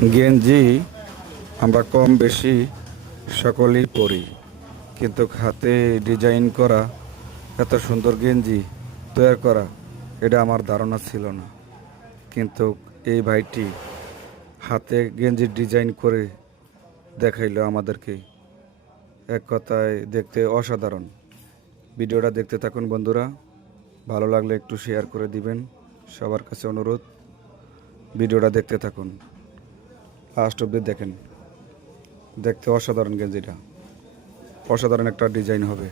গেঞ্জি আমরা কম বেশি সকলেই পরি, কিন্তু হাতে ডিজাইন করা এত সুন্দর গেঞ্জি তৈরি করা এটা আমার ধারণা ছিল না। কিন্তু এই ভাইটি হাতে গেঞ্জির ডিজাইন করে দেখাইলো আমাদেরকে। এক কথায় দেখতে অসাধারণ। ভিডিওটা দেখতে থাকুন বন্ধুরা, ভালো লাগলে একটু শেয়ার করে দিবেন, সবার কাছে অনুরোধ। ভিডিওটা দেখতে থাকুন, লাস্ট অবধি দেখেন। দেখতে অসাধারণ, গেঞ্জিটা অসাধারণ একটা ডিজাইন হবে।